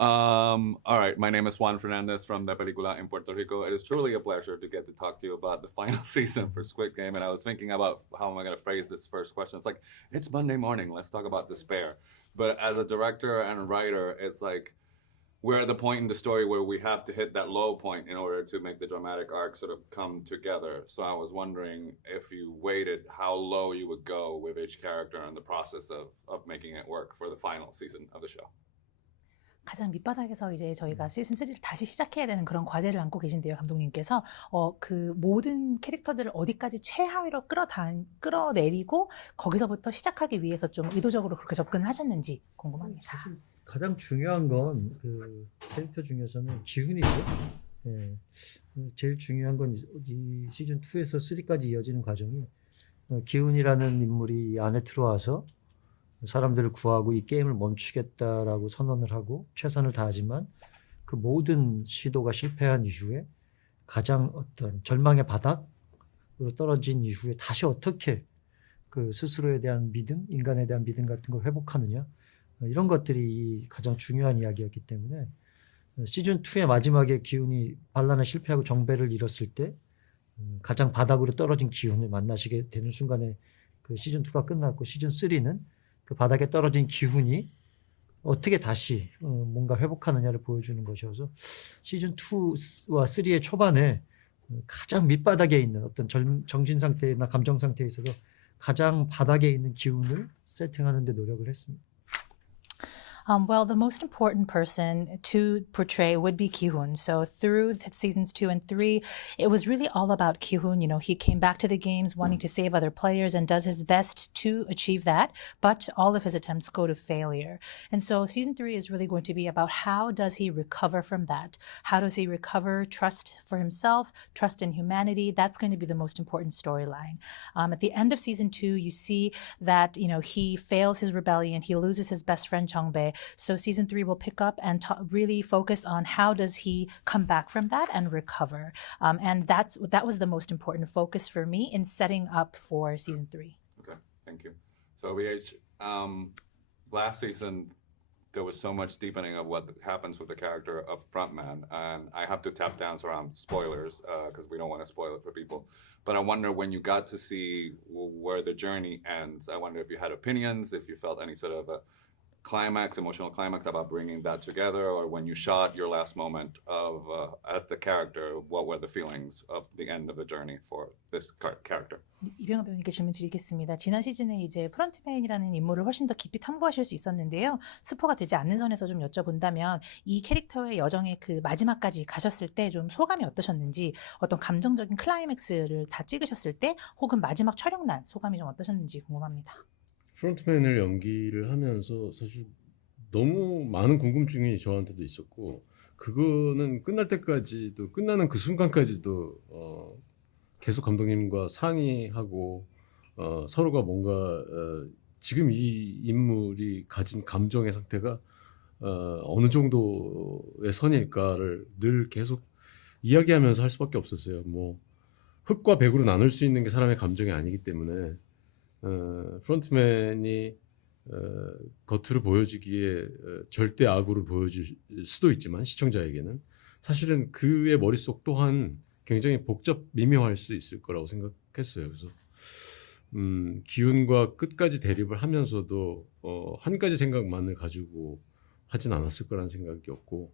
All right, my name is Juan Fernandez from La Película in Puerto Rico. It is truly a pleasure to get to talk to you about the final season for Squid Game. And I was thinking about how am I going to phrase this first question. It's like, it's Monday morning. Let's talk about despair. But as a director and writer, it's like we're at the point in the story where we have to hit that low point in order to make the dramatic arc sort of come together. So I was wondering if you waited, how low you would go with each character in the process of making it work for the final season of the show. 가장 밑바닥에서 이제 저희가 시즌 3를 다시 시작해야 되는 그런 과제를 안고 계신데요, 감독님께서. 그 모든 캐릭터들을 어디까지 최하위로 끌어내리고 거기서부터 시작하기 위해서 좀 의도적으로 그렇게 접근을 하셨는지 궁금합니다. 사실 가장 중요한 건 그 캐릭터 중에서는 기훈이죠. 예. 제일 중요한 건 이 시즌 2에서 3까지 이어지는 과정이 기훈이라는 인물이 이 안에 들어와서 사람들을 구하고 이 게임을 멈추겠다라고 선언을 하고 최선을 다하지만 그 모든 시도가 실패한 이후에 가장 어떤 절망의 바닥으로 떨어진 이후에 다시 어떻게 그 스스로에 대한 믿음, 인간에 대한 믿음 같은 걸 회복하느냐, 이런 것들이 가장 중요한 이야기였기 때문에 시즌 2의 마지막에 기훈이 반란에 실패하고 정배를 잃었을 때 가장 바닥으로 떨어진 기훈을 만나시게 되는 순간에 그 시즌 2가 끝났고, 시즌 3는 그 바닥에 떨어진 기훈이 어떻게 다시 뭔가 회복하느냐를 보여주는 것이어서 시즌 2와 3의 초반에 가장 밑바닥에 있는 어떤 정신 상태나 감정 상태에 있어서 가장 바닥에 있는 기훈을 세팅하는 데 노력을 했습니다. Well, the most important person to portray would be Ki-hoon. So through seasons 2 and 3, it was really all about Ki-hoon. You know, he came back to the games wanting to save other players and does his best to achieve that, but all of his attempts go to failure. And so season 3 is really going to be about how does he recover from that? How does he recover trust for himself, trust in humanity? That's going to be the most important storyline. At the end of season 2, you see that, you know, he fails his rebellion. He loses his best friend, Chong-bae. So season 3 will pick up and really focus on how does he come back from that and recover. And that was the most important focus for me in setting up for season 3. Okay, thank you. So last season, there was so much deepening of what happens with the character of Frontman, and I have to tap dance around spoilers because we don't want to spoil it for people. But I wonder when you got to see where the journey ends, I wonder if you had opinions, if you felt any sort of a emotional climax about bringing that together, or when you shot your last moment of as the character, what were the feelings of the end of the journey for this character? 이병헌 배우님께 질문 드리겠습니다. 지난 시즌에 이제 프런트맨이라는 인물을 훨씬 더 깊이 탐구하실 수 있었는데요. 스포가 되지 않는 선에서 좀 여쭤본다면 이 캐릭터의 여정의 그 마지막까지 가셨을 때 좀 소감이 어떠셨는지, 어떤 감정적인 클라이맥스를 다 찍으셨을 때 혹은 마지막 촬영 날 소감이 좀 어떠셨는지 궁금합니다. 프론트맨을 연기를 하면서 사실 너무 많은 궁금증이 저한테도 있었고, 그거는 끝날 때까지도, 끝나는 그 순간까지도 계속 감독님과 상의하고 서로가 뭔가 지금 이 인물이 가진 감정의 상태가 어느 정도의 선일까를 늘 계속 이야기하면서 할 수밖에 없었어요. 뭐 흑과 백으로 나눌 수 있는 게 사람의 감정이 아니기 때문에 프론트맨이 겉으로 보여지기에 절대 악으로 보여질 수도 있지만 시청자에게는 사실은 그의 머릿속 또한 굉장히 미묘할 수 있을 거라고 생각했어요. 그래서 기훈과 끝까지 대립을 하면서도 한 가지 생각만을 가지고 하진 않았을 거라는 생각이었고,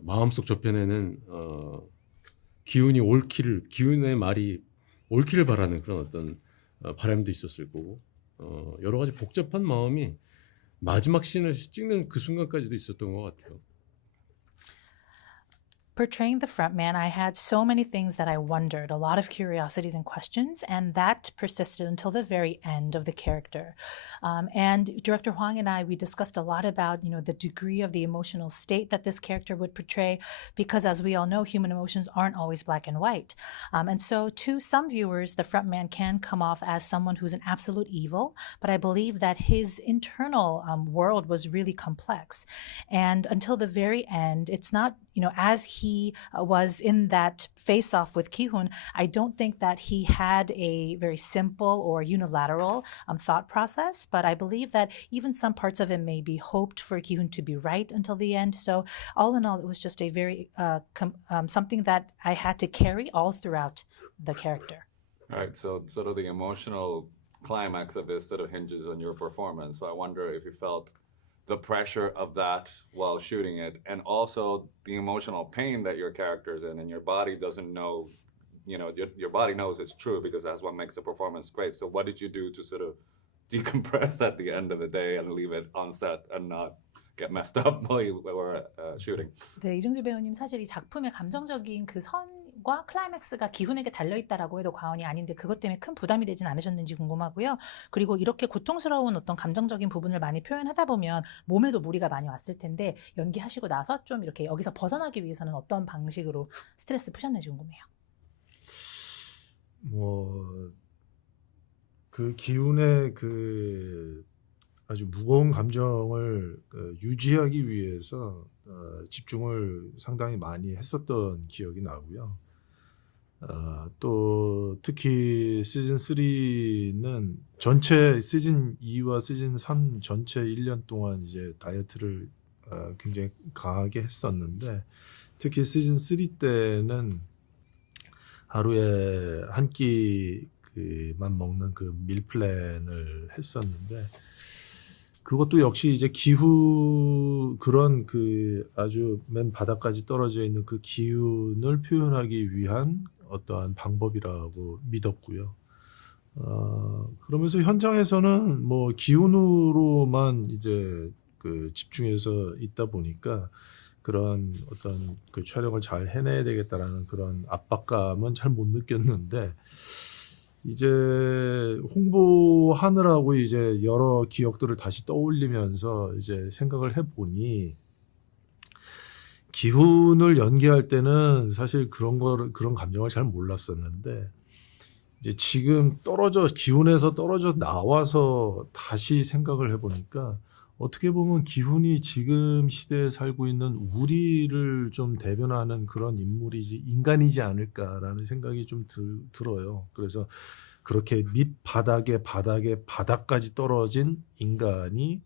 마음속 저편에는 기훈이 기훈의 말이 옳기를 바라는 그런 어떤 바람도 있었을 거고, 여러 가지 복잡한 마음이 마지막 씬을 찍는 그 순간까지도 있었던 것 같아요. Portraying the frontman, I had so many things that I wondered, a lot of curiosities and questions, and that persisted until the very end of the character. And Director Hwang and I, we discussed a lot about, you know, the degree of the emotional state that this character would portray, because as we all know, human emotions aren't always black and white. And so to some viewers, the frontman can come off as someone who's an absolute evil, but I believe that his internal world was really complex. And until the very end, it's not as he was in that face-off with Ki-hoon, I don't think that he had a very simple or unilateral thought process, but I believe that even some parts of it maybe hoped for Ki-hoon to be right until the end. So all in all, it was just a very something that I had to carry all throughout the character. All right, so sort of the emotional climax of this sort of hinges on your performance. So I wonder if you felt the pressure of that while shooting it, and also the emotional pain that your character is in, and your body doesn't know, your body knows it's true because that's what makes the performance great. So what did you do to sort of decompress at the end of the day and leave it on set and not get messed up while you were shooting? 네, 이정재 배우님 사실 이 작품의 감정적인 그 선과 클라이맥스가 기훈에게 달려있다라고 해도 과언이 아닌데 그것 때문에 큰 부담이 되진 않으셨는지 궁금하고요. 그리고 이렇게 고통스러운 어떤 감정적인 부분을 많이 표현하다 보면 몸에도 무리가 많이 왔을 텐데 연기하시고 나서 좀 이렇게 여기서 벗어나기 위해서는 어떤 방식으로 스트레스 푸셨는지 궁금해요. 그 기훈의 그 아주 무거운 감정을 유지하기 위해서 집중을 상당히 많이 했었던 기억이 나고요. 또 특히 시즌 3는 전체 시즌 2와 시즌 3 전체 1년 동안 이제 다이어트를 굉장히 강하게 했었는데, 특히 시즌 3 때는 하루에 한 끼만 먹는 그 밀 플랜을 했었는데, 그것도 역시 이제 그런 그 아주 맨 바닥까지 떨어져 있는 그 기운을 표현하기 위한 어떠한 방법이라고 믿었고요. 그러면서 현장에서는 뭐 기운으로만 이제 그 집중해서 있다 보니까 그런 어떤 그 촬영을 잘 해내야 되겠다라는 그런 압박감은 잘 못 느꼈는데, 이제 홍보하느라고 이제 여러 기억들을 다시 떠올리면서 이제 생각을 해보니, 기훈을 연기할 때는 사실 그런 감정을 잘 몰랐었는데, 이제 지금 기훈에서 떨어져 나와서 다시 생각을 해보니까 어떻게 보면 기훈이 지금 시대에 살고 있는 우리를 좀 대변하는 그런 인간이지 않을까라는 생각이 좀 들어요. 그래서 그렇게 바닥까지 떨어진 인간이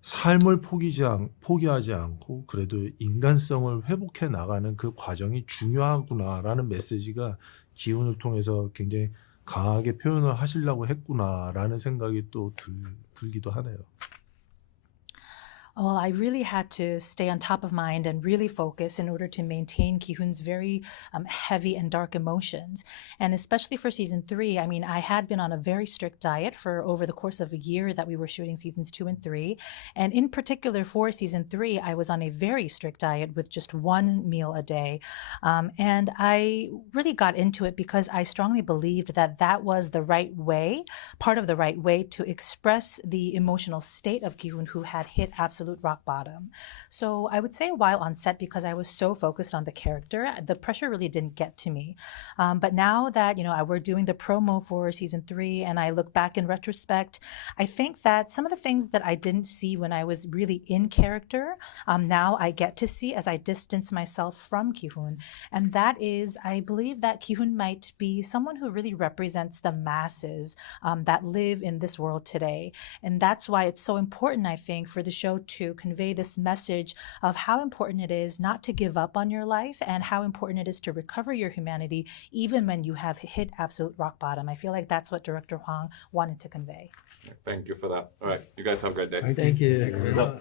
삶을 포기하지 않고 그래도 인간성을 회복해 나가는 그 과정이 중요하구나라는 메시지가 기훈을 통해서 굉장히 강하게 표현을 하시려고 했구나라는 생각이 또 들기도 하네요. Well, I really had to stay on top of mind and really focus in order to maintain Ki-hoon's very heavy and dark emotions. And especially for season 3, I mean, I had been on a very strict diet for over the course of a year that we were shooting seasons 2 and 3. And in particular for season 3, I was on a very strict diet with just one meal a day. And I really got into it because I strongly believed that that was the right way, part of the right way to express the emotional state of Ki-hoon, who had hit absolute rock bottom. So I would say while on set, because I was so focused on the character, the pressure really didn't get to me. But now that, we're doing the promo for season 3 and I look back in retrospect, I think that some of the things that I didn't see when I was really in character, now I get to see as I distance myself from Ki-hoon. And that is, I believe that Ki-hoon might be someone who really represents the masses that live in this world today. And that's why it's so important, I think, for the show to convey this message of how important it is not to give up on your life and how important it is to recover your humanity even when you have hit absolute rock bottom. I feel like that's what Director Hwang wanted to convey. Thank you for that. All right, you guys have a great day. Thank you. Thank you.